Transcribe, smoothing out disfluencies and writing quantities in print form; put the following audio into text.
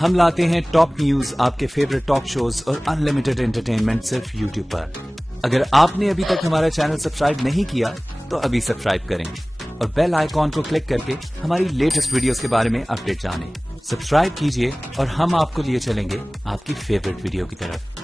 हम लाते हैं top news, आपके फेवरेट टॉक शोज और अनलिमिटेड एंटरटेनमेंट सिर्फ यूट्यूब पर। अगर आपने अभी तक हमारा चैनल सब्सक्राइब नहीं किया तो अभी सब्सक्राइब करें और बेल आइकॉन को क्लिक करके हमारी लेटेस्ट वीडियोस के बारे में अपडेट जानें। सब्सक्राइब कीजिए और हम आपको लिए चलेंगे आपकी फेवरेट वीडियो की तरफ।